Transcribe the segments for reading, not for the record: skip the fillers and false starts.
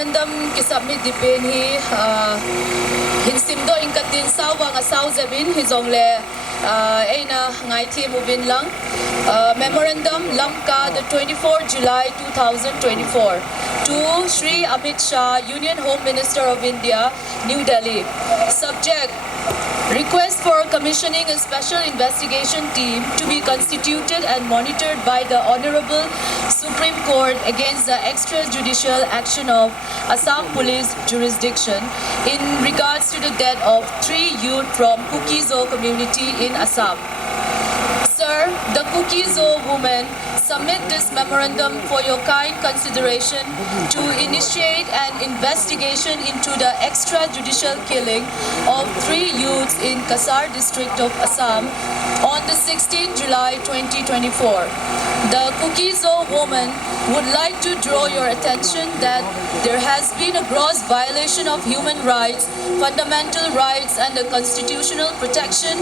memorandum ki submit dipen hi hinsimdo inkatin sawang asaw zabin hizongle aina ngai thi movin lang memorandum lamka the 24 July 2024 to Shri Amit Shah, Union Home Minister of India, New Delhi. Subject: request for commissioning a special investigation team to be constituted and monitored by the Honorable Supreme Court against the extrajudicial action of Assam Police jurisdiction in regards to the death of 3 youth from Kuki-Zo community in Assam. Sir, the Kuki-Zo women submit this memorandum for your kind consideration to initiate an investigation into the extrajudicial killing of 3 youths in Kasar district of Assam on the 16th July 2024. The Kuki-Zo woman would like to draw your attention that there has been a gross violation of human rights, fundamental rights and the constitutional protection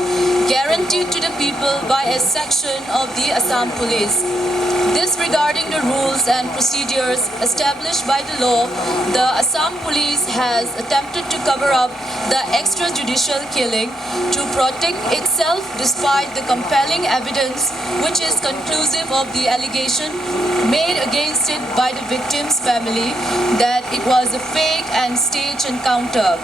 guaranteed to the people by a section of the Assam Police. This regarding the rules and procedures established by the law, the Assam Police has attempted to cover up the extrajudicial killing to protect itself despite the compelling evidence which is conclusive of the allegation made against it by the victim's family that it was a fake and staged encounter.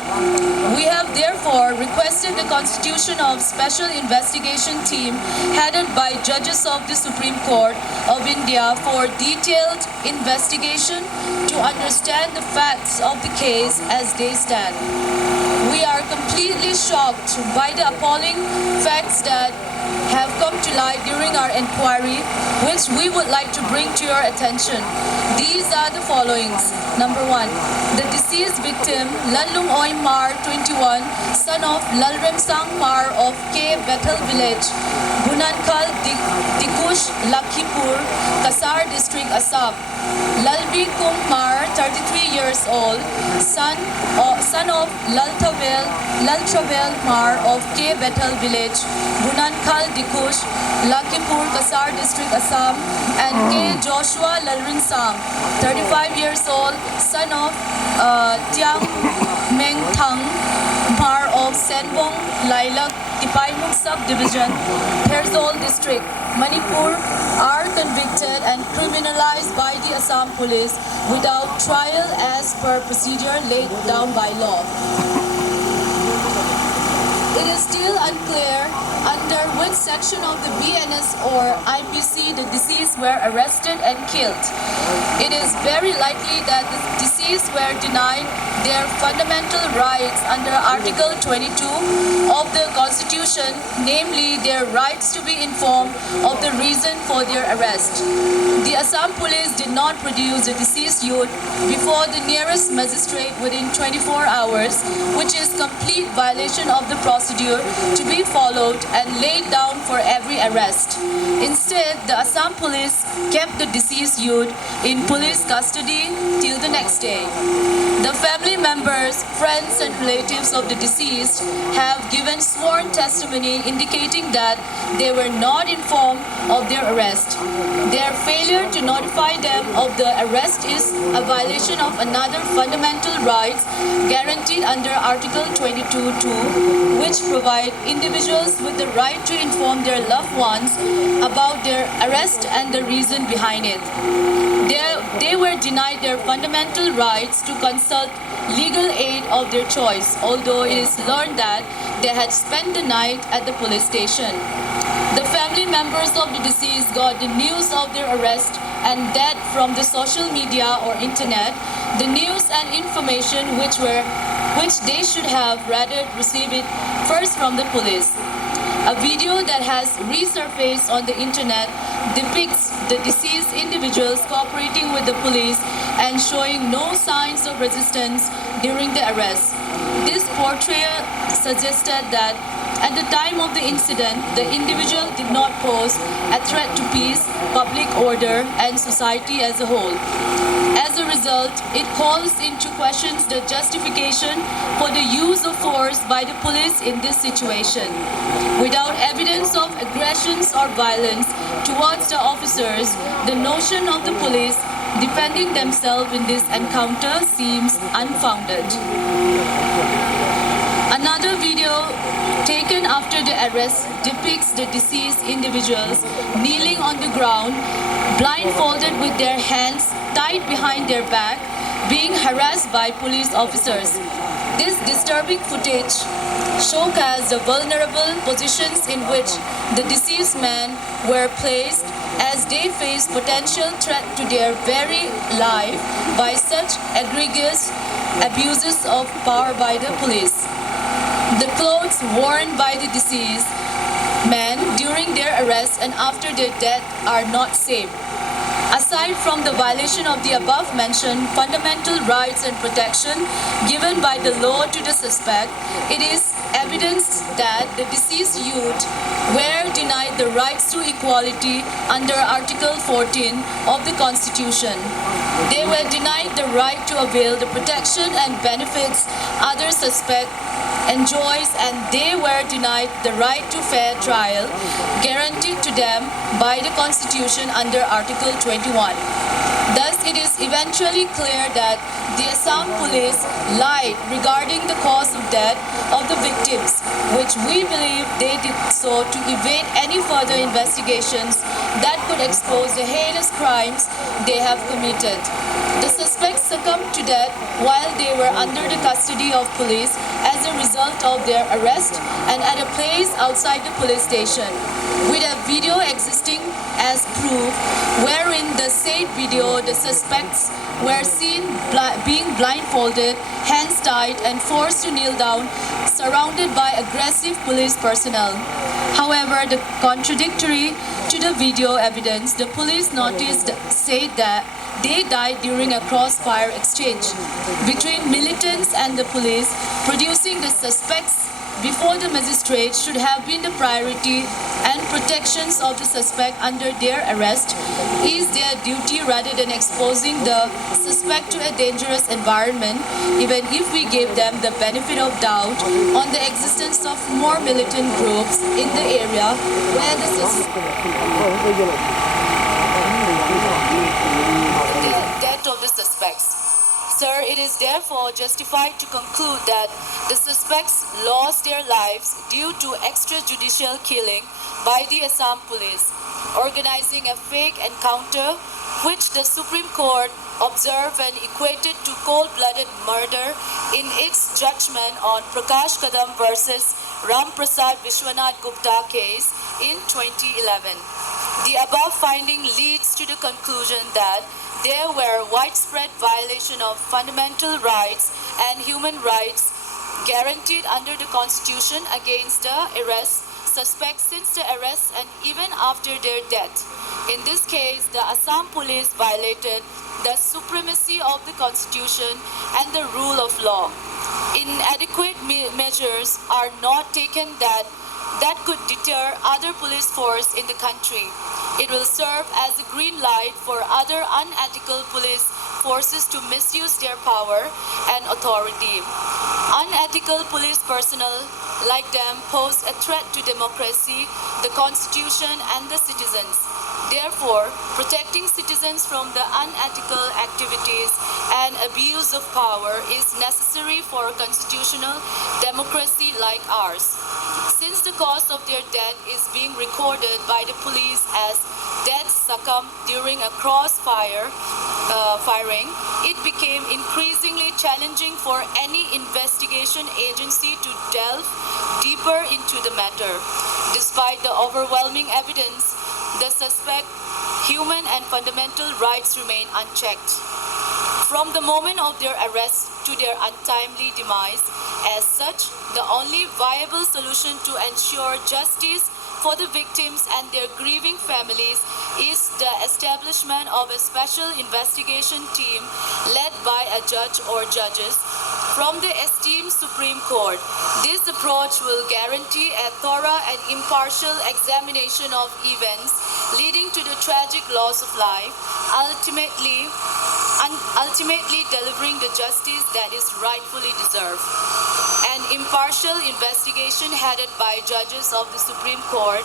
We have therefore requested the constitution of Special Investigation Team headed by judges of the Supreme Court of India for detailed investigation to understand the facts of the case as they stand. We are completely shocked by the appalling facts that have come to light during our inquiry, which we would like to bring to your attention. These are the followings. Number 1, the deceased victim, Lalung Oy Mar, 21, son of Lalrem Sang Mar of K. Bethel Village, Bunankal, Dikush, Lakhipur, Kasar District, Assam. Lalbi Kumar, 33 years old, son of Laltravel Mar of K. Bethel Village, Bunankal, Dikush, Lakhipur, Kasar District, Assam, and K. Joshua Lalrin Sang, 35 years old, son of Tiang Meng Thang Mar of Senbong Lailak, Tipaimuk Subdivision, Herzol District, Manipur, are convicted and criminalized by the Assam Police without trial as per procedure laid down by law. It is still unclear under which section of the BNS or IPC the deceased were arrested and killed. It is very likely that the deceased were denied their fundamental rights under Article 22 of the Constitution, namely their rights to be informed of the reason for their arrest. The Assam Police did not produce the deceased youth before the nearest magistrate within 24 hours, which is complete violation of the procedure to be followed and laid down for every arrest. Instead, the Assam Police kept the deceased youth in police custody till the next day. The family members, friends and relatives of the deceased have given sworn testimony indicating that they were not informed of their arrest. Their failure to notify them of the arrest is a violation of another fundamental rights guaranteed under Article 22(2), which provide individuals with the right to inform their loved ones about their arrest and the reason behind it. They were denied their fundamental rights to consult legal aid of their choice, although it is learned that they had spent the night at the police station. The family members of the deceased got the news of their arrest and death from the social media or internet, the news and information which they should have rather received it first from the police. A video that has resurfaced on the internet depicts the deceased individuals cooperating with the police and showing no signs of resistance during the arrest. This portrayal suggested that at the time of the incident, the individual did not pose a threat to peace, public order, and society as a whole. As a result, it calls into question the justification for the use of force by the police in this situation. Without evidence of aggressions or violence towards the officers, the notion of the police defending themselves in this encounter seems unfounded. Another video taken after the arrest depicts the deceased individuals kneeling on the ground, blindfolded with their hands tied behind their back, being harassed by police officers. This disturbing footage showcases the vulnerable positions in which the deceased men were placed as they faced potential threat to their very life by such egregious abuses of power by the police. The clothes worn by the deceased men during their arrest and after their death are not safe. Aside from the violation of the above-mentioned fundamental rights and protection given by the law to the suspect, it is evidence that the deceased youth were denied the rights to equality under Article 14 of the Constitution. They were denied the right to avail the protection and benefits other suspects enjoys, and they were denied the right to fair trial guaranteed to them by the Constitution under Article 21. Thus, it is eventually clear that the Assam Police lied regarding the cause of death of the victims, which we believe they did so to evade any further investigations that could expose the heinous crimes they have committed. The suspects succumbed to death while they were under the custody of police as a result of their arrest and at a place outside the police station, with a video existing as proof, wherein the said video the suspects were seen being blindfolded, hands tied and forced to kneel down, surrounded by aggressive police personnel. However, the contradictory to the video evidence, the police noticed said that they died during a crossfire exchange between militants and the police, producing the suspects before the magistrate should have been the priority, and protections of the suspect under their arrest is their duty rather than exposing the suspect to a dangerous environment, even if we gave them the benefit of doubt on the existence of more militant groups in the area where the death of the suspects. Sir, it is therefore justified to conclude that the suspects lost their lives due to extrajudicial killing by the Assam Police, organizing a fake encounter which the Supreme Court observed and equated to cold-blooded murder in its judgment on Prakash Kadam versus Ram Prasad Vishwanath Gupta case in 2011. The above finding leads to the conclusion that there were widespread violation of fundamental rights and human rights guaranteed under the Constitution against the arrest suspects since the arrest and even after their death. In this case, the Assam Police violated the supremacy of the Constitution and the rule of law. Inadequate measures are not taken that could deter other police force in the country. It will serve as a green light for other unethical police forces to misuse their power and authority. Unethical police personnel like them pose a threat to democracy, the Constitution, and the citizens. Therefore, protecting citizens from the unethical activities and abuse of power is necessary for a constitutional democracy like ours. Since the cause of their death is being recorded by the police as death succumbed during a crossfire firing, it became increasingly challenging for any investigation agency to delve deeper into the matter. Despite the overwhelming evidence, the suspect's human and fundamental rights remain unchecked. From the moment of their arrest to their untimely demise, as such, the only viable solution to ensure justice for the victims and their grieving families is the establishment of a special investigation team led by a judge or judges from the esteemed Supreme Court. This approach will guarantee a thorough and impartial examination of events leading to the tragic loss of life, ultimately delivering the justice that is rightfully deserved. An impartial investigation headed by judges of the Supreme Court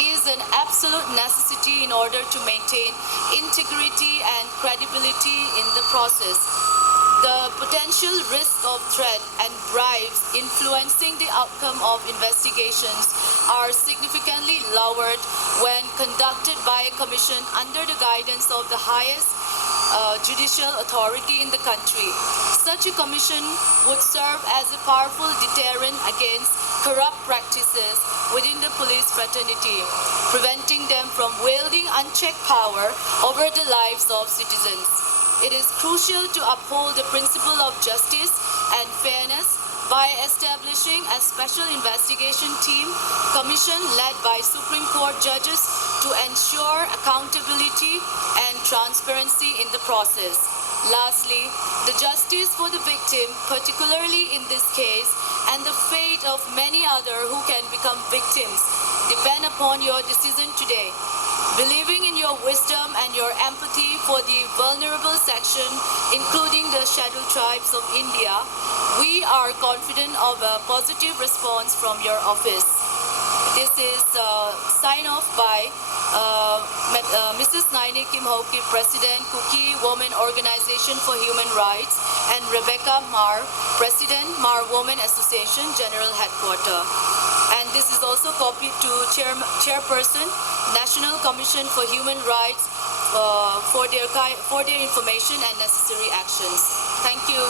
is an absolute necessity in order to maintain integrity and credibility in the process. the potential risk of threat and bribes influencing the outcome of investigations are significantly lowered when conducted by a commission under the guidance of the highest judicial authority in the country. Such a commission would serve as a powerful deterrent against corrupt practices within the police fraternity, preventing them from wielding unchecked power over the lives of citizens. It is crucial to uphold the principle of justice and fairness by establishing a special investigation team commission led by Supreme Court judges to ensure accountability and transparency in the process. Lastly, the justice for the victim, particularly in this case, and the fate of many others who can become victims, depend upon your decision today. Believing in your wisdom and your empathy for the vulnerable section, including the scheduled tribes of India, we are confident of a positive response from your office. This is signed off by Mrs. Naini Kim Hoki, President, Kuki Women Organization for Human Rights, and Rebecca Mar, President, Mar Women Association, General Headquarter. And this is also copied to Chairperson, National Commission for Human Rights for their information and necessary actions. Thank you.